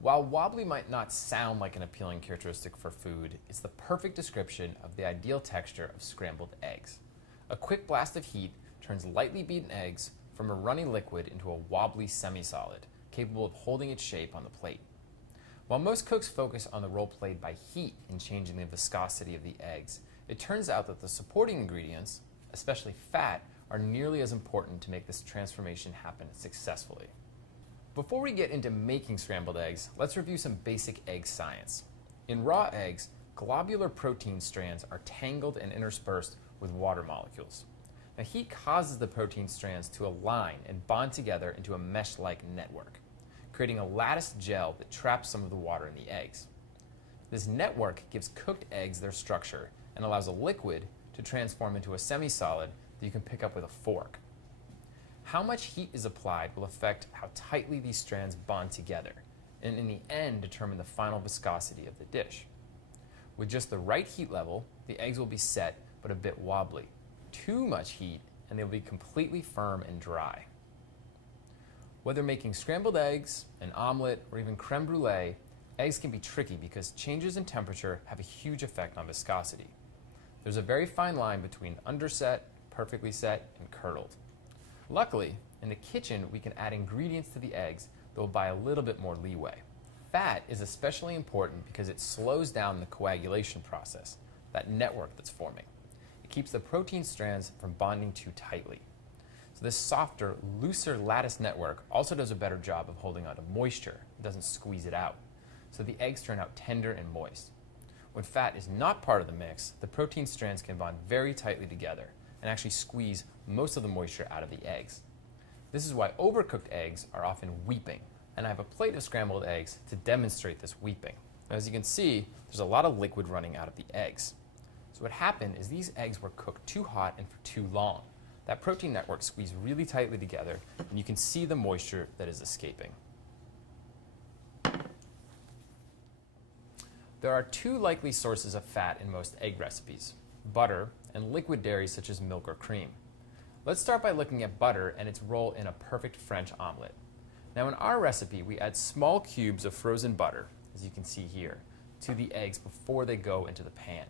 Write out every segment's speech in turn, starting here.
While wobbly might not sound like an appealing characteristic for food, it's the perfect description of the ideal texture of scrambled eggs. A quick blast of heat turns lightly beaten eggs from a runny liquid into a wobbly semi-solid, capable of holding its shape on the plate. While most cooks focus on the role played by heat in changing the viscosity of the eggs, it turns out that the supporting ingredients, especially fat, are nearly as important to make this transformation happen successfully. Before we get into making scrambled eggs, let's review some basic egg science. In raw eggs, globular protein strands are tangled and interspersed with water molecules. Now, heat causes the protein strands to align and bond together into a mesh-like network, creating a latticed gel that traps some of the water in the eggs. This network gives cooked eggs their structure and allows a liquid to transform into a semi-solid that you can pick up with a fork. How much heat is applied will affect how tightly these strands bond together, and in the end determine the final viscosity of the dish. With just the right heat level, the eggs will be set but a bit wobbly. Too much heat and they will be completely firm and dry. Whether making scrambled eggs, an omelet, or even creme brulee, eggs can be tricky because changes in temperature have a huge effect on viscosity. There's a very fine line between underset, perfectly set, and curdled. Luckily, in the kitchen, we can add ingredients to the eggs that will buy a little bit more leeway. Fat is especially important because it slows down the coagulation process, that network that's forming. It keeps the protein strands from bonding too tightly. So this softer, looser lattice network also does a better job of holding onto moisture. It doesn't squeeze it out. So the eggs turn out tender and moist. When fat is not part of the mix, the protein strands can bond very tightly together and actually squeeze most of the moisture out of the eggs. This is why overcooked eggs are often weeping, and I have a plate of scrambled eggs to demonstrate this weeping. Now, as you can see, there's a lot of liquid running out of the eggs. So what happened is these eggs were cooked too hot and for too long. That protein network squeezed really tightly together, and you can see the moisture that is escaping. There are two likely sources of fat in most egg recipes: butter and liquid dairy such as milk or cream. Let's start by looking at butter and its role in a perfect French omelet. Now, in our recipe, we add small cubes of frozen butter, as you can see here, to the eggs before they go into the pan.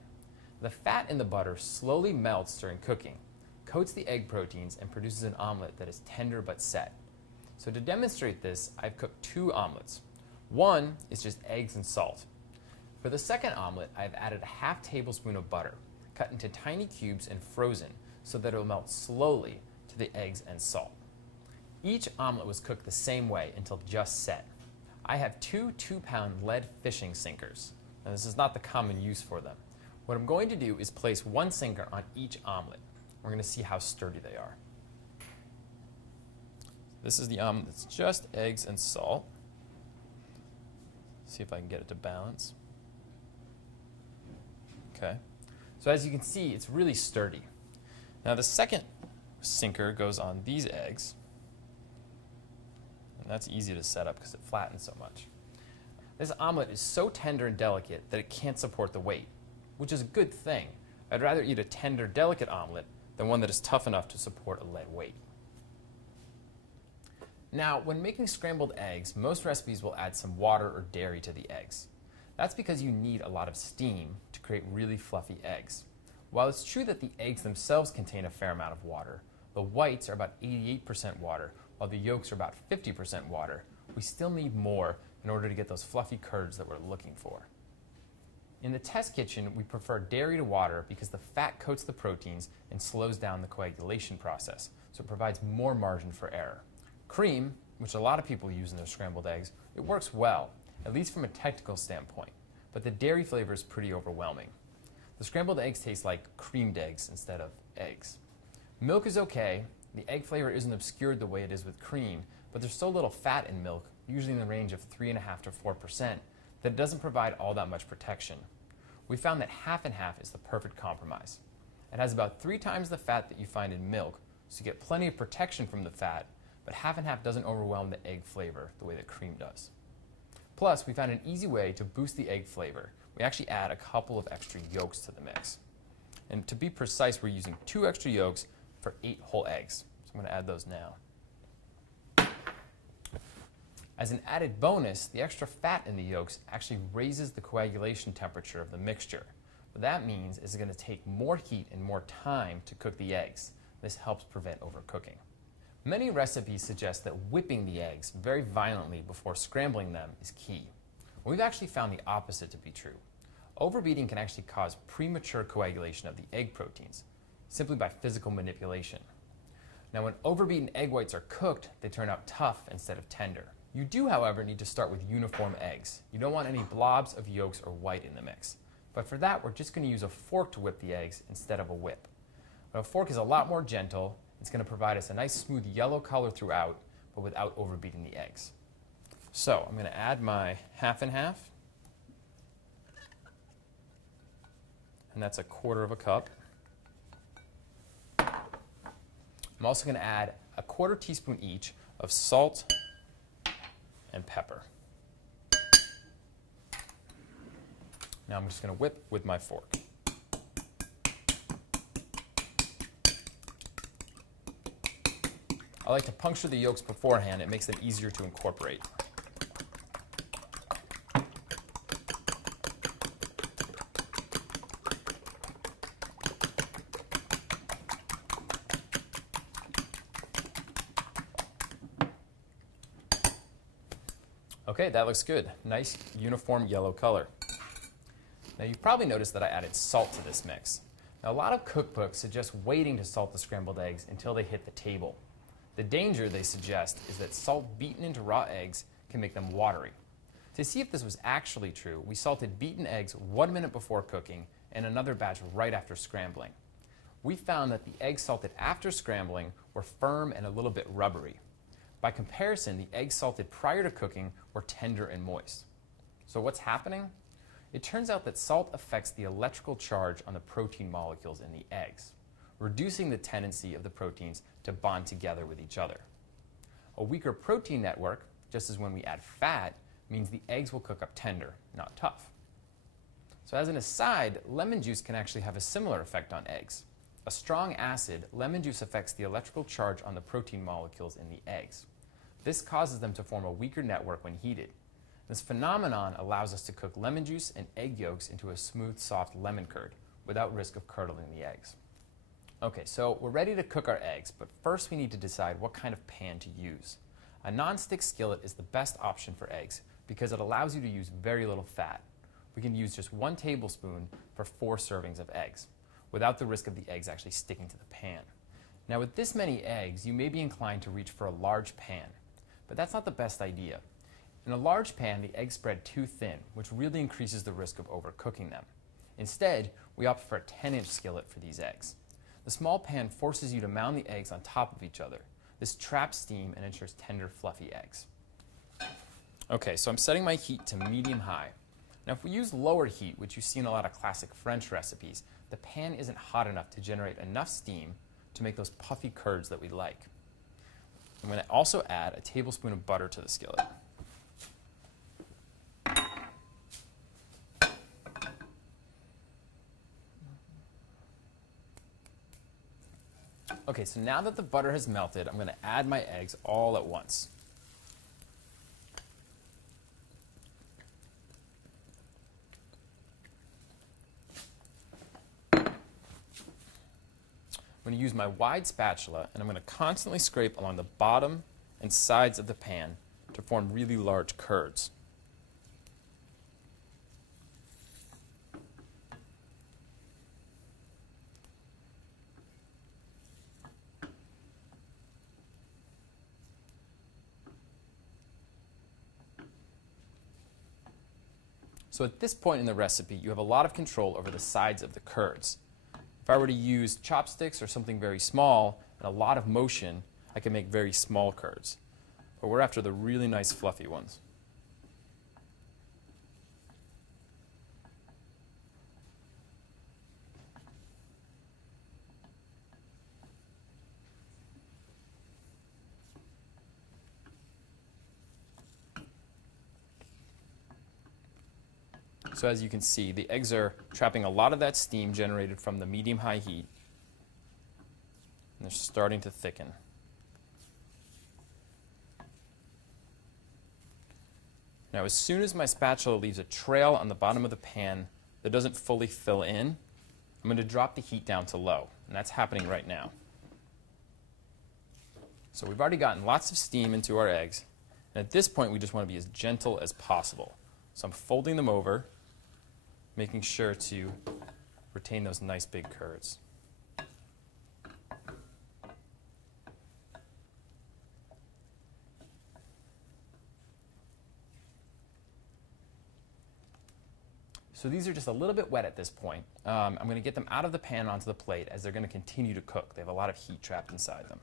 The fat in the butter slowly melts during cooking, coats the egg proteins, and produces an omelet that is tender but set. So to demonstrate this, I've cooked two omelets. One is just eggs and salt. For the second omelet, I've added a half tablespoon of butter, cut into tiny cubes and frozen so that it will melt slowly to the eggs and salt. Each omelet was cooked the same way until just set. I have two 2-pound lead fishing sinkers. Now, this is not the common use for them. What I'm going to do is place one sinker on each omelet. We're going to see how sturdy they are. This is the omelet that's just eggs and salt. See if I can get it to balance. Okay. So as you can see, it's really sturdy. Now the second sinker goes on these eggs. And that's easy to set up because it flattens so much. This omelet is so tender and delicate that it can't support the weight, which is a good thing. I'd rather eat a tender, delicate omelet than one that is tough enough to support a lead weight. Now, when making scrambled eggs, most recipes will add some water or dairy to the eggs. That's because you need a lot of steam to create really fluffy eggs. While it's true that the eggs themselves contain a fair amount of water, the whites are about 88% water, while the yolks are about 50% water, we still need more in order to get those fluffy curds that we're looking for. In the test kitchen, we prefer dairy to water because the fat coats the proteins and slows down the coagulation process, so it provides more margin for error. Cream, which a lot of people use in their scrambled eggs, it works well, at least from a technical standpoint, but the dairy flavor is pretty overwhelming. The scrambled eggs taste like creamed eggs instead of eggs. Milk is okay. The egg flavor isn't obscured the way it is with cream, but there's so little fat in milk, usually in the range of 3.5% to 4%, that it doesn't provide all that much protection. We found that half and half is the perfect compromise. It has about 3 times the fat that you find in milk, so you get plenty of protection from the fat, but half and half doesn't overwhelm the egg flavor the way that cream does. Plus, we found an easy way to boost the egg flavor. We actually add a couple of extra yolks to the mix. And to be precise, we're using 2 extra yolks for 8 whole eggs. So I'm going to add those now. As an added bonus, the extra fat in the yolks actually raises the coagulation temperature of the mixture. What that means is it's going to take more heat and more time to cook the eggs. This helps prevent overcooking. Many recipes suggest that whipping the eggs very violently before scrambling them is key. We've actually found the opposite to be true. Overbeating can actually cause premature coagulation of the egg proteins, simply by physical manipulation. Now, when overbeaten egg whites are cooked, they turn out tough instead of tender. You do, however, need to start with uniform eggs. You don't want any blobs of yolks or white in the mix. But for that, we're just going to use a fork to whip the eggs instead of a whip. But a fork is a lot more gentle. It's going to provide us a nice smooth yellow color throughout, but without overbeating the eggs. So I'm going to add my half and half. And that's 1/4 cup. I'm also going to add 1/4 teaspoon each of salt and pepper. Now I'm just going to whip with my fork. I like to puncture the yolks beforehand. It makes them easier to incorporate. Okay, that looks good. Nice, uniform yellow color. Now, you've probably noticed that I added salt to this mix. Now, a lot of cookbooks suggest waiting to salt the scrambled eggs until they hit the table. The danger, they suggest, is that salt beaten into raw eggs can make them watery. To see if this was actually true, we salted beaten eggs 1 minute before cooking and another batch right after scrambling. We found that the eggs salted after scrambling were firm and a little bit rubbery. By comparison, the eggs salted prior to cooking were tender and moist. So what's happening? It turns out that salt affects the electrical charge on the protein molecules in the eggs, reducing the tendency of the proteins to bond together with each other. A weaker protein network, just as when we add fat, means the eggs will cook up tender, not tough. So as an aside, lemon juice can actually have a similar effect on eggs. A strong acid, lemon juice affects the electrical charge on the protein molecules in the eggs. This causes them to form a weaker network when heated. This phenomenon allows us to cook lemon juice and egg yolks into a smooth, soft lemon curd without risk of curdling the eggs. Okay, so we're ready to cook our eggs, but first we need to decide what kind of pan to use. A non-stick skillet is the best option for eggs because it allows you to use very little fat. We can use just 1 tablespoon for 4 servings of eggs, without the risk of the eggs actually sticking to the pan. Now, with this many eggs, you may be inclined to reach for a large pan, but that's not the best idea. In a large pan, the eggs spread too thin, which really increases the risk of overcooking them. Instead, we opt for a 10-inch skillet for these eggs. The small pan forces you to mound the eggs on top of each other. This traps steam and ensures tender, fluffy eggs. Okay, so I'm setting my heat to medium-high. Now, if we use lower heat, which you see in a lot of classic French recipes, the pan isn't hot enough to generate enough steam to make those puffy curds that we like. I'm going to also add a tablespoon of butter to the skillet. Okay, so now that the butter has melted, I'm going to add my eggs all at once. I'm going to use my wide spatula, and I'm going to constantly scrape along the bottom and sides of the pan to form really large curds. So at this point in the recipe, you have a lot of control over the sides of the curds. If I were to use chopsticks or something very small and a lot of motion, I can make very small curds. But we're after the really nice fluffy ones. So as you can see, the eggs are trapping a lot of that steam generated from the medium-high heat, and they're starting to thicken. Now, as soon as my spatula leaves a trail on the bottom of the pan that doesn't fully fill in, I'm going to drop the heat down to low, and that's happening right now. So we've already gotten lots of steam into our eggs, and at this point we just want to be as gentle as possible. So I'm folding them over, making sure to retain those nice big curds. So these are just a little bit wet at this point. I'm going to get them out of the pan onto the plate as they're going to continue to cook. They have a lot of heat trapped inside them.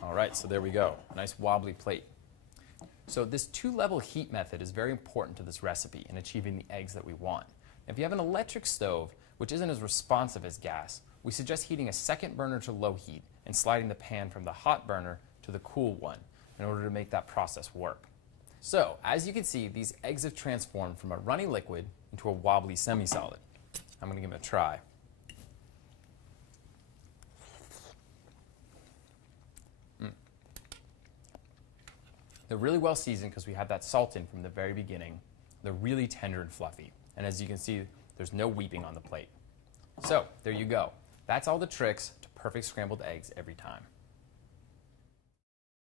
All right, so there we go. Nice wobbly plate. So this two-level heat method is very important to this recipe in achieving the eggs that we want. If you have an electric stove, which isn't as responsive as gas, we suggest heating a second burner to low heat and sliding the pan from the hot burner to the cool one in order to make that process work. So, as you can see, these eggs have transformed from a runny liquid into a wobbly semi-solid. I'm going to give them a try. They're really well seasoned because we have that salt in from the very beginning. They're really tender and fluffy. And as you can see, there's no weeping on the plate. So, there you go. That's all the tricks to perfect scrambled eggs every time.